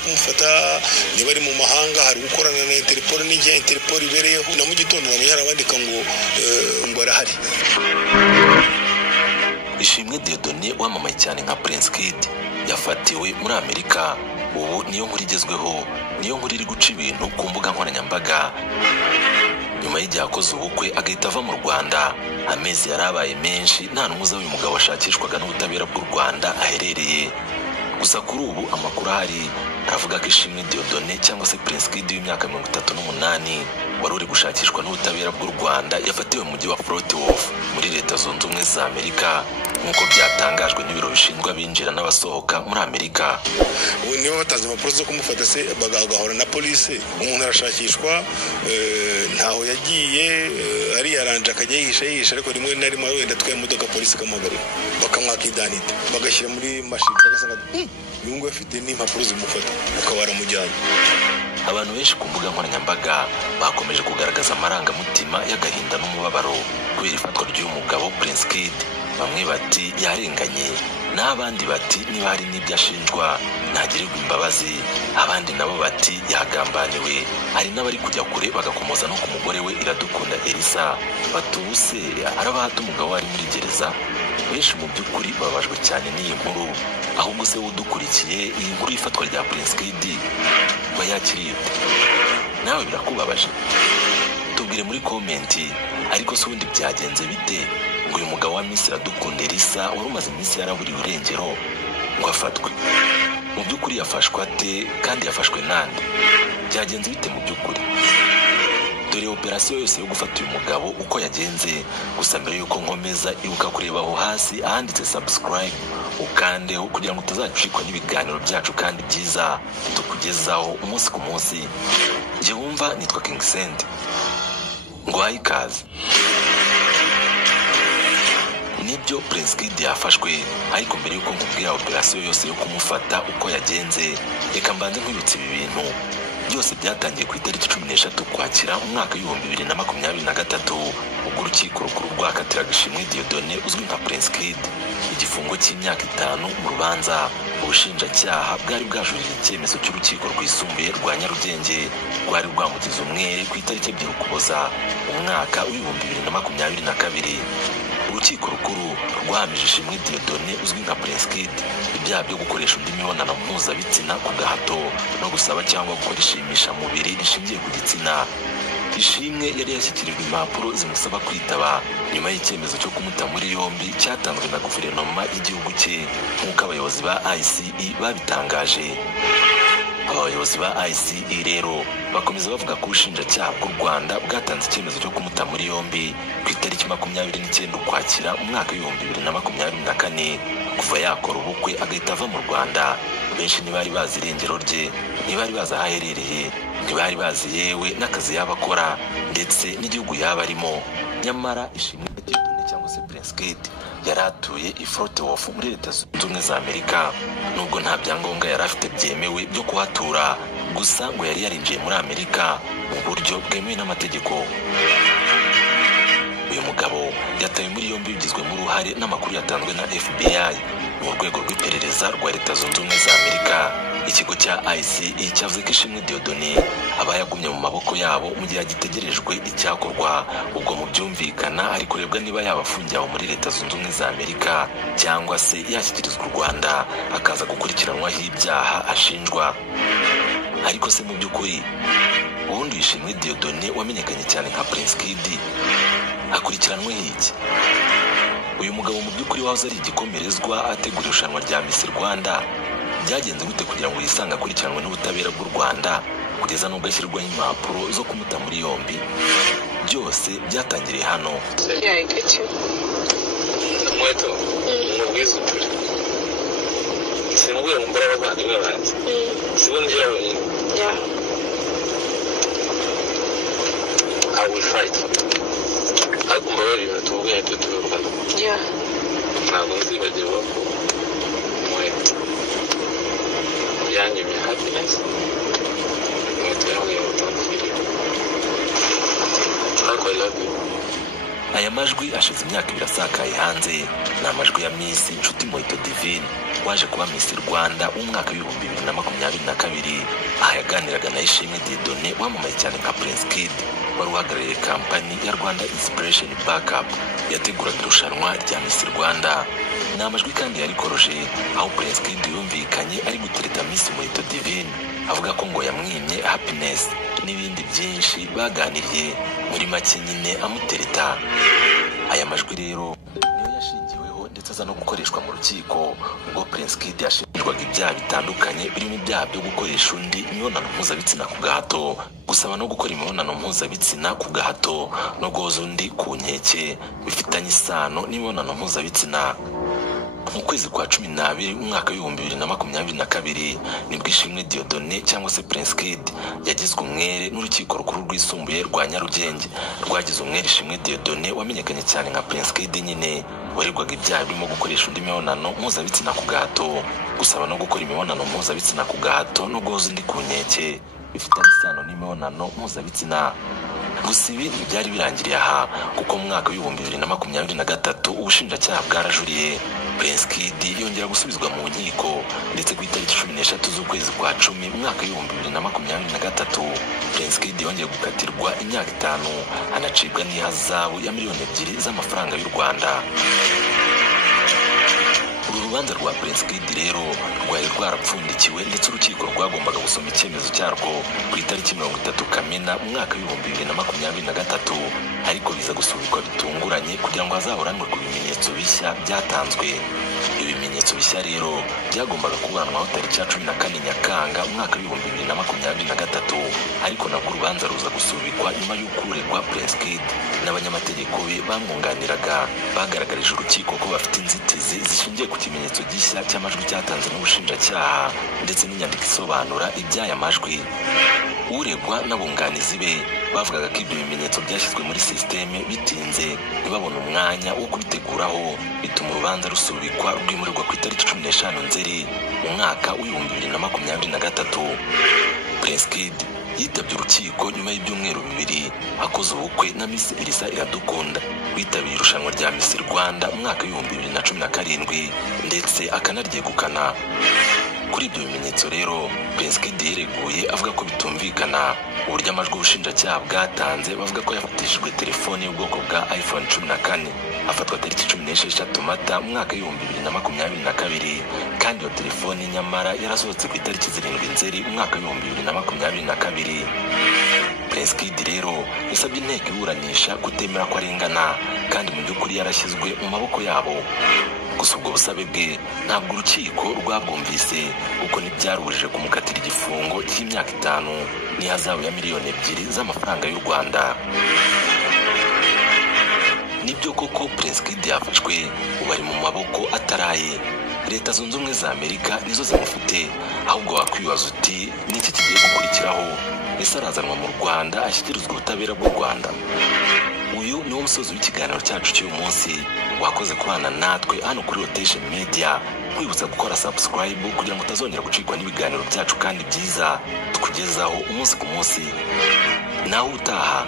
kumufata niba ari mu mahanga hari gukorana na Interpol n'igihe Interpol ibereyeho na mu gitondo namenye harabandika ngo arahari. Ishimwe Dieudonné wamamaye cyane nka Prince Kid yafatiwe muri Amerika. Ubu niyo nkuru igezweho, niyo nkuru iri guca ibintu ku mbuga nkoranyambaga. Nyuma y'igihe akoze ubukwe agahita ava mu Rwanda, amezi yarabaye menshi nta n'umuza w'uyu mugabo washakishwaga n'ubutabera bw'u Rwanda aherereye. Gusa kuri ubu amakuru ahari aravuga ko Ishimwe Dieudonné cyangwa se Prince Kid w'imyaka 38 wari uri gushakishwa n'ubutabera bw'u Rwanda yafatiwe mu mujyi wa Fort Worth muri Leta Zunze Ubumwe za Amerika, nk'uko byatangajwe n'ibiro bishinzwe abinjira n'abasohoka muri Amerika. Ubu niba batanze impapuro zo kumufata se bagahora na polisi, umuntu arashakishwa ntaho yagiye ari yaranje akajya yihisha ariko rimwe na rimwe wenda twaye imodoka polisi kamuhagarika bakamwaka idanite bagashyira muri mashini bagasanga yungu afite n'impapuro zimufata akaba aramujyanye. Abantu benshi ku mbuga nkoranyambaga bakomeje kugaragaza amarangamutima y'agahinda n'umubabaro kubera ifatwa ry'uyu mugabo Prince Kid. Bamwe bati yarenganye, n'abandi bati niba hari n'ibyo ashinjwa ntagirirwa imbabazi, abandi nabo bati yagambaniwe. Hari n'abari kujya kure bagakomoza no ku mugore we Iradukunda Elisa batubuse arabahata umugabo wari muri gereza. Benshi mu by'ukuri babajwe cyane n'iyi nkuru. Ahubwo se udukurikiye iyi nkuru y'ifatwa rya Prince Kid bayakiriye nawe birakubabaje? Tubwire muri komenti. Ariko se ubundi byagenze bite ngo uyu mugabo wa Miss Iradukunda Elisa wari umaze iminsi yaraburiwe irengero ngo afatwe? Mu by'ukuri yafashwe ate kandi yafashwe nande? Byagenze bite mu by'ukuri? Dore operasiyo yose yo gufata uyu mugabo uko yagenze. Gusa mbere yuko nkomeza ibuka kureba aho hasi ahanditse subscribe ukandeho kugira ngo utazacikwa n'ibiganiro byacu kandi byiza tukugezaho umunsi ku munsi. Njye wumva nitwa King Send, ngwaye ikaze. Nibyo Prince Kid yafashwe, ariko mbere yuko nkubwira operasiyo yose yo kumufata uko yagenze, reka mbanze nkwibutsa ibi bintu. Byose byatangiye ku itariki 13 Ukwakira umwaka w'2023 ubwo urukiko rukuru rwakatiraga Ishimwe Dieudonné uzwi nka Prince Kid igifungo cy'imyaka 5 mu rubanza. Ubushinjacyaha bwari bwajuririye icyemezo cy'urukiko rwisumbuye rwa Nyarugenge rwari rwamugize umwere ku itariki 2 Ukuboza umwaka w'2022. Urukiko rukuru rwahamije Ishimwe Dieudonné uzwi nka Prince Kid ibyaha byo gukoresha undi mibonano mpuzabitsina ku gahato no gusaba cyangwa gukora ishimishamubiri rishingiye ku gitsina. Ishimwe yari yashyikirijwe impapuro zimusaba kwitaba nyuma y'icyemezo cyo kumuta muri yombi cyatanzwe na guverinoma y'igihugu cye, nk'uko abayobozi ba ICE babitangaje. Abayobozi ba ICE rero bakomeza bavuga ko ubushinjacyaha bw'u Rwanda bwatanze icyemezo cyo kumuta muri yombi ku itariki 29 Ukwakira umwaka w'2024 kuva yakora ubukwe agahita ava mu Rwanda. Benshi ntibari bazi irengero rye, ntibari bazi aho aherereye, ntibari bazi yewe n'akazi yaba akora ndetse n'igihugu yaba arimo. Nyamara Ishimwe Dieudonné cyangwa se Prince Kid yari atuye i Fort Worth muri Leta Zunze Ubumwe za Amerika. Nubwo nta byangombwa yari afite byemewe byo kuhatura, gusa ngo yari yarinjiye muri Amerika mu buryo bwemewe n'amategeko. Uyu mugabo yatawe muri yombi bigizwemo uruhare n'amakuru yatanzwe na FBI mu rwego rw'iperereza rwa Leta Zunze Ubumwe za Amerika. Ikigo cya ICE cyavuze ko Ishimwe Dieudonné aba yagumye mu maboko yabo mu gihe agitegerejwe icyakorwa. Ubwo mu byumvikana ari kurebwa niba yaba afungiye aho muri Leta Zunze Ubumwe za Amerika cyangwa se yashyikirizwa u Rwanda akaza gukurikiranwaho ibyaha ashinjwa. Ariko se mu by'ukuri ubundi Ishimwe Dieudonné wamenyekanye cyane nka Prince Kid akurikiranwe iki? Uyu mugabo mu by'ukuri wahoze ari igikomerezwa ategura irushanwa rya Miss Rwanda. Byagenze gute kugira ngo yisanga akurikiranwe n'ubutabera bw'u Rwanda kugeza n'ubwo ashyirwaho impapuro zo kumuta muri yombi? Byose byatangiriye hano. Mweto mubwiza ukuri sinubwira mbara abavandimwe banjye sibona ngira wenyine. I will fight. Ariko mbabari ibintu tububwenge twe tubivugana. Ntabwo nzibagirwa ko Mweto yanyemye happiness. Mweto yambwiye ngo tumufirire. Ariko I love you. aya majwi ashize imyaka 2 asakaye hanze ni amajwi ya Miss Nshuti Muheto Divine waje kuba Miss Rwanda umwaka w'2022. aha yaganiraga na Ishimwe Dieudonné wamamaye cyane nka Prince Kid wari uhagarariye kampani ya Rwanda Inspiration Backup yateguraga irushanwa rya Miss Rwanda. ni amajwi kandi yari koroje aho Prince Kid yumvikanye ari gutereta Miss Muheto Divine avuga ko ngo yamwimye happiness n'ibindi byinshi baganiriye muri make nyine amutereta. aya majwi rero niyo yashingiweho ndetse aza no gukoreshwa mu rukiko ubwo Prince Kid yashinjwaga ibyaha bitandukanye birimo ibyaha byo gukoresha undi imibonano mpuzabitsina ku gahato, gusaba no gukora imibonano mpuzabitsina ku gahato no guhoza undi ku nkeke bifitanye isano n'imibonano mpuzabitsina. mu kwezi kwa 12 umwaka w'2022 nibwo Ishimwe Dieudonné cyangwa se Prince Kid yagizwe umwere n'urukiko rukuru rwisumbuye rwa Nyarugenge. rwagize umwere Ishimwe Dieudonné wamenyekanye cyane nka Prince Kid nyine waregwaga ibyaha birimo gukoresha undi imibonano mpuzabitsina ku gahato, gusaba no gukora imibonano mpuzabitsina ku gahato no guhoza undi ku nkeke bifitanye isano n'imibonano mpuzabitsina. gusa ibi byari birangiriye aha kuko mu mwaka w'2023 ubushinjacyaha bwarajuriye Prince Kid yongera gusubizwa mu nkiko ndetse ku itariki 13 z'ukwezi kwa 10 umwaka w'2023 Prince Kid yongeye gukatirwa imyaka 5 anacibwa n'ihazabu ya miliyoni 2 z'amafaranga y'u Rwanda. uru rubanza rwa Prince Kid rero rwari rwarapfundikiwe ndetse urukiko rwagombaga gusoma icyemezo cyarwo ku itariki 30 Kamena mu mwaka w'2023 ariko biza gusubikwa bitunguranye kugira ngo hazaburanwe ku bimenyetso bishya byatanzwe. ibimenyetso bishya rero byagombaga kuburanwaho tariki ya 14 Nyakanga mu mwaka w'2023 ariko nabwo urubanza ruza gusubikwa nyuma y'uko uregwa Prince Kid n'abanyamategeko be bamwunganiraga bagaragarije urukiko ko bafite inzitizi zishingiye ku kimenyetso gishya cy'amajwi cyatanze n'ubushinjacyaha ndetse n'inyandiko isobanura iby'aya majwi. uregwa n'abunganizi be bavugaga ko ibyo bimenyetso byashyizwe muri systeme bitinze ntibabone umwanya wo kubiteguraho bituma urubanza rusubikwa rwimurirwa ku itariki 15 Nzeri mu mwaka w'2023. Prince Kid yitabye urukiko nyuma y'ibyumweru 2 akoze ubukwe na Miss Elisa Iradukunda witabiriye irushanwa rya Miss Rwanda mu mwaka w'2017 ndetse akanaryegukana. kuri ibyo bimenyetso rero Prince Kid yereguye avuga ko bitumvikana uburyo amajwi ubushinjacyaha bwatanze bavuga ko yafatishijwe telefoni y'ubwoko bwa iPhone 14 afatwa tariki 16 Mata mu mwaka w'2022 kandi iyo telefoni nyamara yarasohotse ku itariki 7 Nzeri mu mwaka w'2022. Prince Kid rero yasabye inteko iburanisha kutemera ko arengana kandi mu by'ukuri yarashyizwe mu maboko yabo. gusa ubwo busabe bwe ntabwo urukiko rwabwumvise kuko ntibyarubujije kumukatira igifungo cy'imyaka 5 n'ihazabu ya miliyoni 2 z'amafaranga y'u Rwanda. nibyo koko Prince Kid yafashwe ubu ari mu maboko ataraye. Leta Zunze Ubumwe za Amerika nizo zimufite ahubwo wakwibaza uti niki kigiye gukurikiraho? ese arazanwa mu Rwanda ashyikirizwa ubutabera bw'u Rwanda? uyu ni wo musozi w'ikiganiro cyacu cy'uyu munsi. wakoze kubana natwe hano kuri Rotation Media. kwibutsa gukora subscribe kugira ngo utazongera gucikwa n'ibiganiro byacu kandi byiza tukugezaho umunsi ku munsi. nawe utaha